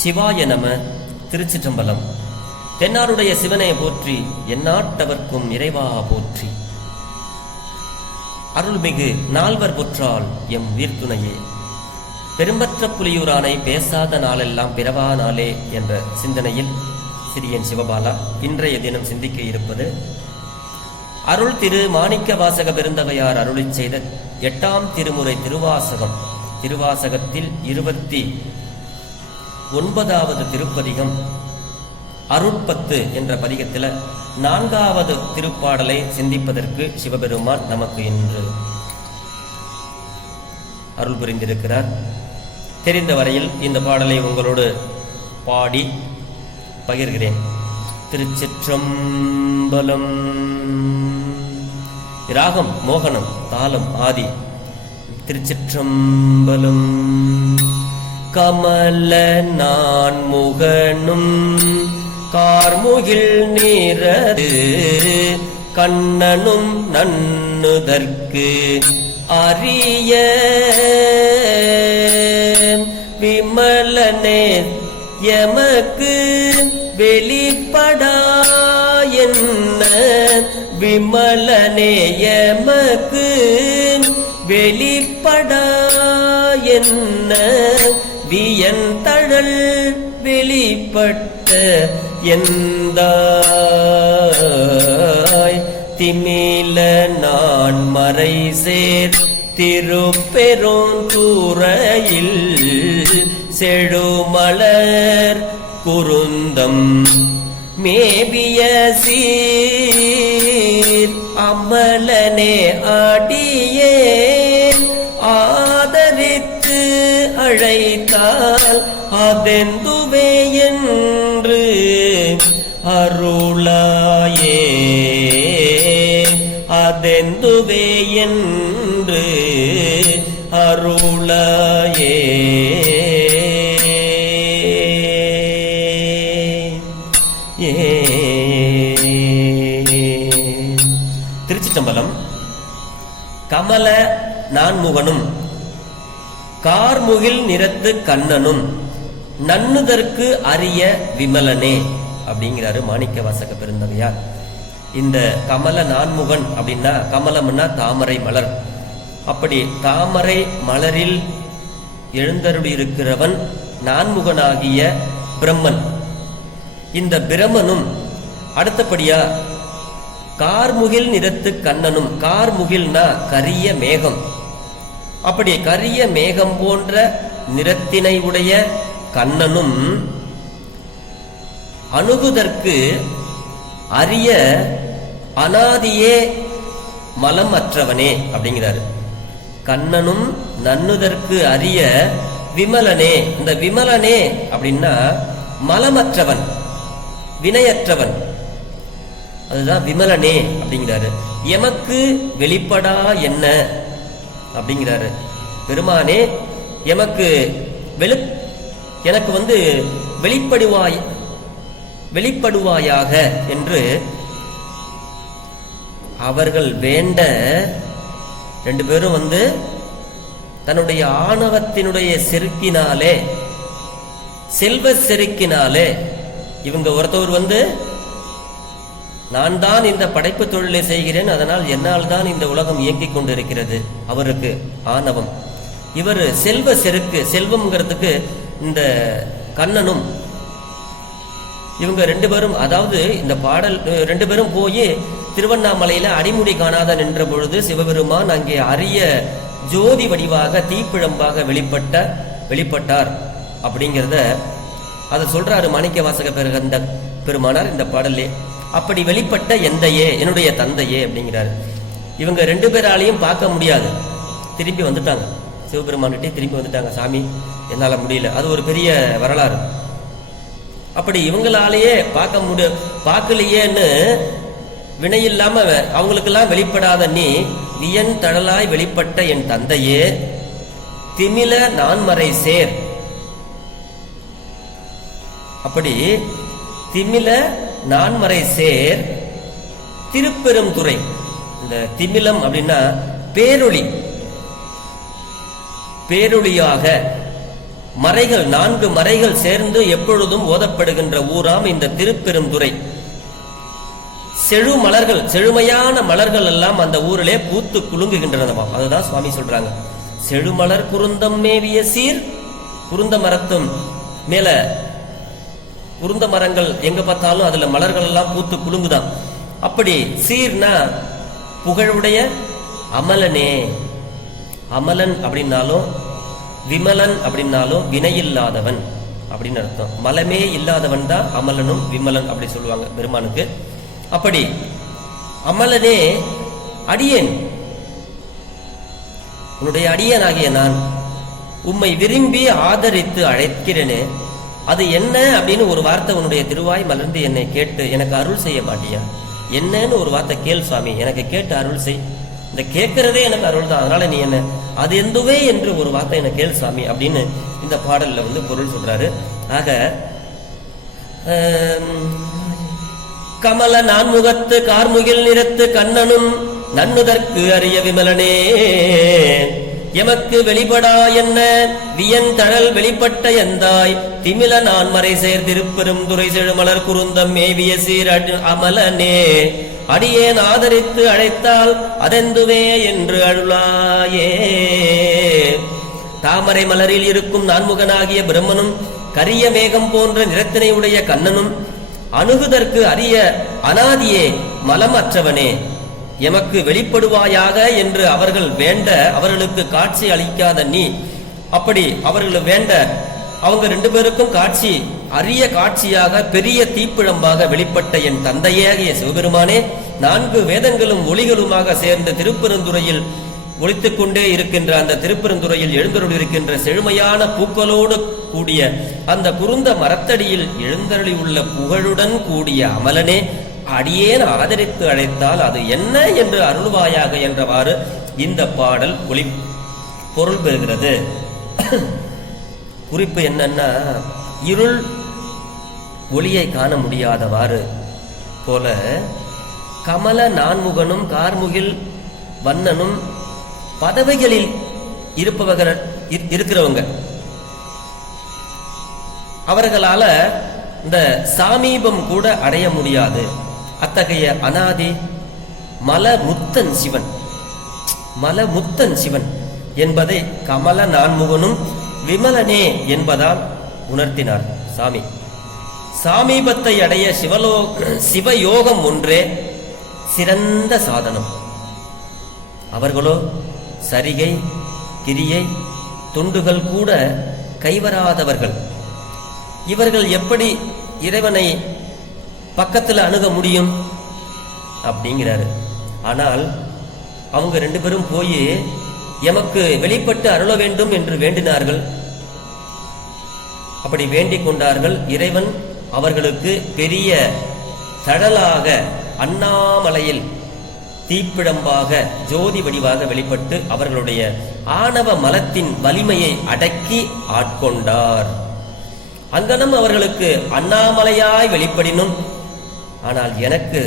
சிவாய நம. திருச்சிற்றம்பலம். தென்னாருடைய சிவனை போற்றி, எந்நாட்டவர்க்கும் இறைவா போற்றி. அருள்மிகு நால்வர் பொற்றால் எம் வீர்த்துணையே. பெரும்பற்ற புலியூரானை பேசாத நாளெல்லாம் பிறவா நாளே என்ற சிந்தனையில் சிறியன் சிவபாலா இன்றைய தினம் சிந்திக்க இருப்பது அருள் திரு மாணிக்க வாசக பெருந்தகையார் அருளிச் செய்த 8ஆம் திருமுறை திருவாசகம். திருவாசகத்தில் 29வது திருப்பதிகம் அருட்பத்து என்ற பதிகத்தில் 4வது திருப்பாடலை சிந்திப்பதற்கு சிவபெருமான் நமக்கு இன்று அருள் புரிந்திருக்கிறார். தெரிந்த வரையில் இந்த பாடலை உங்களோடு பாடி பகிர்கிறேன். திருச்சிற்றம்பலம். ராகம் மோகனம், தாளம் ஆதி. திருச்சிற்றம்பலம். கமல நான் முகனும் கார்முகில் நீரது கண்ணனும் நன்னுதற்கு அரிய விமலனே எமக்கு வெளிப்படா என்ன விமலனே எமக்கு வெளிப்படா என்ன வியந்தழல் வெளிப்பட்ட எந்தாய் திமில நான் மறை சேர் திருப்பெருந்துறையில் செழுமலர் குருந்தம் மேவிய சீர் அமலனே அடியே ஆதரித்து அழைத்தால் அதெந்துவே என்று அருளாயே அதெந்துவே என்று அருளாயே. திருச்சிற்றம்பலம். கமல நான்முகனும் கார்முகில் நிறத்து கண்ணனும் நன்னுதற்கு அரிய விமலனே அப்படிங்கிறாரு மாணிக்க வாசக பெருந்தகையார். இந்த கமல நான்முகன் அப்படின்னா, கமலம்னா தாமரை மலர். அப்படி தாமரை மலரில் எழுந்தருளி இருக்கிறவன் நான்முகனாகிய பிரம்மன். இந்த பிரம்மனும் அடுத்தபடியா கார்முகில் நிறத்து கண்ணனும். கார்முகில்னா கரிய மேகம். அப்படி கரிய மேகம் போன்ற நிறத்தினை உடைய கண்ணனும் அணுகுதற்கு அரிய அனாதியே மலம் அற்றவனே அப்படிங்கிறாரு. கண்ணனும் நன்னுதற்கு அரிய விமலனே. இந்த விமலனே அப்படின்னா மலமற்றவன், வினையற்றவன், அதுதான் விமலனே அப்படிங்கிறாரு. எமக்கு வெளிப்படா என்ன அப்படிங்கிறாரு. பெருமானே எமக்கு எனக்கு வெளிப்படுவாயாக என்று அவர்கள் வேண்ட. ரெண்டு பேரும் தன்னுடைய ஆணவத்தினுடைய செருக்கினாலே, செல்வ செருக்கினாலே, இவங்க ஒருத்தவர் நான் தான் இந்த படைப்பு தொழிலை செய்கிறேன், அதனால் என்னால் தான் இந்த உலகம் இயங்கிக் கொண்டிருக்கிறது. அவருக்கு ஆணவம். இவர் செல்வ செருக்கு. செல்வம்ங்கிறதுக்கு இந்த கண்ணனும் இவங்க ரெண்டு பேரும், அதாவது இந்த பாடல் ரெண்டு பேரும் போய் திருவண்ணாமலையில அடிமுடி காணாத நின்ற பொழுது சிவபெருமான் அங்கே அரிய ஜோதி வடிவாக தீப்பிழம்பாக வெளிப்பட்டார் அப்படிங்கிறத அதை சொல்றாரு மாணிக்க வாசக பெருமானார் இந்த பாடலே. அப்படி வெளிப்பட்ட எந்தையே, என்னுடைய தந்தையே அப்படிங்கிறாரு. இவங்க ரெண்டு பேராலையும் பார்க்க முடியாது. திருப்பி வந்துட்டாங்க, சிவபெருமான்கிட்டே திருப்பி வந்துட்டாங்க. சாமி என்னால முடியல. அது ஒரு பெரிய வரலாறு. அப்படி இவங்களாலேயே பார்க்கலையேன்னு வினையில்லாம அவங்களுக்கெல்லாம் வெளிப்படாத நீ வியன் தழலாய் வெளிப்பட்ட என் தந்தையே திமில நான்மறை சேர். அப்படி திமில நான்மறை சேர் திருப்பெருந்துறை. இந்த திமிலம் அப்படின்னா பேரொளி, பேரொளியாக மறைகள் 4 மறைகள் சேர்ந்து எப்பொழுதும் ஓதப்படுகின்ற ஊராம் இந்த திருப்பெருந்துறை. செழு மலர்கள், செழுமையான மலர்கள் எல்லாம் அந்த ஊரிலே பூத்து குலுங்குகின்றனவாம். அதுதான் சுவாமி சொல்றாங்க, செழுமலர் குருந்தம் மேவிய சீர். குருந்த மரத்தும் மேல குருந்த மரங்கள் எங்க பார்த்தாலும் அதுல மலர்கள் எல்லாம் பூத்து குலுங்குதான். அப்படி சீர்னா புகழுடைய அமலனே. அமலன் அப்படின்னாலும் விமலன் அப்படின்னாலும் வினையில்லாதவன் அப்படின்னு அர்த்தம். மலமே இல்லாதவன் தான் அமலனும் விமலன் அப்படி சொல்லுவாங்க பெருமானுக்கு. அப்படி அமலனே அடியேன், உன்னுடைய அடியேனாகிய நான் உம்மை விரும்பி ஆதரித்து அழைக்கிறேனே, அது என்ன அப்படின்னு ஒரு வார்த்தை உன்னுடைய திருவாய் மலர்ந்து என்னை கேட்டு எனக்கு அருள் செய்ய மாட்டியா? என்னன்னு ஒரு வார்த்தை கேள் சுவாமி, எனக்கு கேட்டு அருள் செய். இந்த கேட்கறதே எனக்கு அருள் தான், அதனால நீ என்ன அது எந்துவே என்று ஒரு வார்த்தை என்ன கேள் சுவாமி அப்படின்னு இந்த பாடல்ல பொருள் சொல்றாரு. ஆக கமல நான்முகத்து கார்முகில் நிறத்து கண்ணனும் நன்னுதற்கு அரிய விமலனே, எமக்கு வெளிப்படா என்ன வியன் தழல் வெளிப்பட்ட எந்தாய் திமில நான் மறை சேர் திருப்பெரும் துறை செழுமலர் குருந்தம் மேவிய சீர் அமலனே, அடியேன் ஆதரித்து அழைத்தால் அதெந்துவே என்று அருளாயே. தாமரை மலரில் இருக்கும் நான்முகனாகிய பிரம்மனும் கரிய மேகம் போன்ற நிறத்தினை உடைய கண்ணனும் அணுகுதற்கு அரிய அனாதியே மலமற்றவனே, எமக்கு வெளிப்படுவாயாக என்று அவர்கள் வேண்ட, அவர்களுக்கு காட்சி அளிக்காத நீ, அப்படி அவர்கள் வேண்ட அவங்க 2 பேருக்கும் காட்சி அரிய காட்சியாக பெரிய தீப்பிழம்பாக வெளிப்பட்ட என் தந்தையாகிய சிவபெருமானே, 4 வேதங்களும் ஒளிகளுமாக சேர்ந்த திருப்பெருந்துறையில் ஒளித்துக் கொண்டே இருக்கின்ற அந்த திருப்பெருந்துறையில் எழுந்தருள் இருக்கின்ற செழுமையான பூக்களோடு கூடிய அந்த குருந்த மரத்தடியில் எழுந்தருளி உள்ள புகழுடன் கூடிய அமலனே, அடியேன் ஆதரித்து அழைத்தால் அது என்ன என்று அருள்வாயாக என்றவாறு இந்த பாடல் பொருள் பெறுகிறது. குறிப்பு என்னன்னா, இருள் ஒளியை காண முடியாதவாறு போல கமல நான்முகனும் கார்முகில் வண்ணனும் பதவிகளில் இருக்கிறவங்க, அவர்களால இந்த சாமீபம் கூட அடைய முடியாது. அத்தகைய அனாதி மலமுத்தன் சிவன், மலமுத்தன் சிவன் என்பதை கமல நான்முகனும் விமலனே என்பதால் உணர்த்தினார் சாமி. சாமீபத்தை அடைய சிவயோகம் ஒன்றே சிறந்த சாதனம். அவர்களோ சரிகை கிரியை தொண்டுகள் கூட கைவராதவர்கள். இவர்கள் எப்படி இறைவனை பக்கத்தில் அணுக முடியும் அப்படிங்கிறாரு. ஆனால் அவங்க 2 பேரும் போய் எமக்கு வெளிப்பட்டு அருள வேண்டும் என்று வேண்டினார்கள். அப்படி வேண்டிக் கொண்டார்கள். இறைவன் அவர்களுக்கு பெரிய தழலாக அண்ணாமலையில் தீப்பிழம்பாக ஜோதி வடிவாக வெளிப்பட்டு அவர்களுடைய ஆணவ மலத்தின் வலிமையை அடக்கி ஆட்கொண்டார். அங்கனம் அவர்களுக்கு அண்ணாமலையாய் வெளிப்படினும், ஆனால் எனக்கு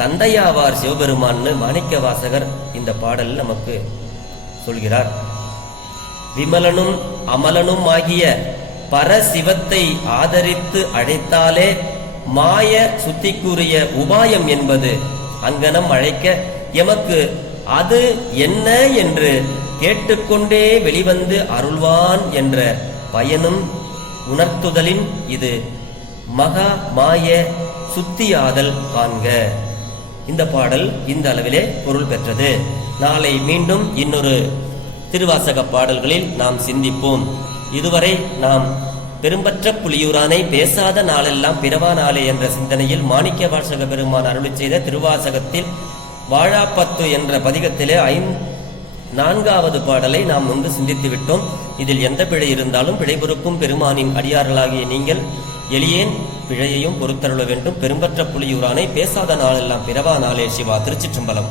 தந்தையாவார் சிவபெருமான்னு மாணிக்க வாசகர் இந்த பாடல் நமக்கு சொல்கிறார். விமலனும் அமலனும் ஆகிய பரசிவத்தை ஆதரித்து அழைத்தாலே மாய சுத்திக்குரிய உபாயம் என்பது அங்கனம் அழைக்க எமக்கு அது என்ன என்று கேட்டுக்கொண்டே வெளிவந்து அருள்வான் என்ற பயனும் உணர்த்துதலின் இது மகா மாய சுத்தியாதல் காண்க. இந்த பாடல் இந்த அளவிலே பொருள் பெற்றது. நாளை மீண்டும் இன்னொரு திருவாசக பாடல்களில் நாம் சிந்திப்போம். இதுவரை நாம் பெரும்பற்ற புலியூரானை பேசாத நாளெல்லாம் பிறவா நாளே என்ற சிந்தனையில் மாணிக்க வாசக பெருமான் அருளி செய்த திருவாசகத்தில் வாழாப்பத்து என்ற பதிகத்திலே 4வது பாடலை நாம் சிந்தித்து விட்டோம். இதில் எந்த பிழை இருந்தாலும் பிழை பொறுக்கும் பெருமானின் அடியார்களாகிய நீங்கள் எளியேன் பிழையையும் பொறுத்தருள வேண்டும். பெரும்பற்ற புலியூரானை பேசாத நாளெல்லாம் பிறவா நாளே. சிவா. திருச்சிற்றம்பலம்.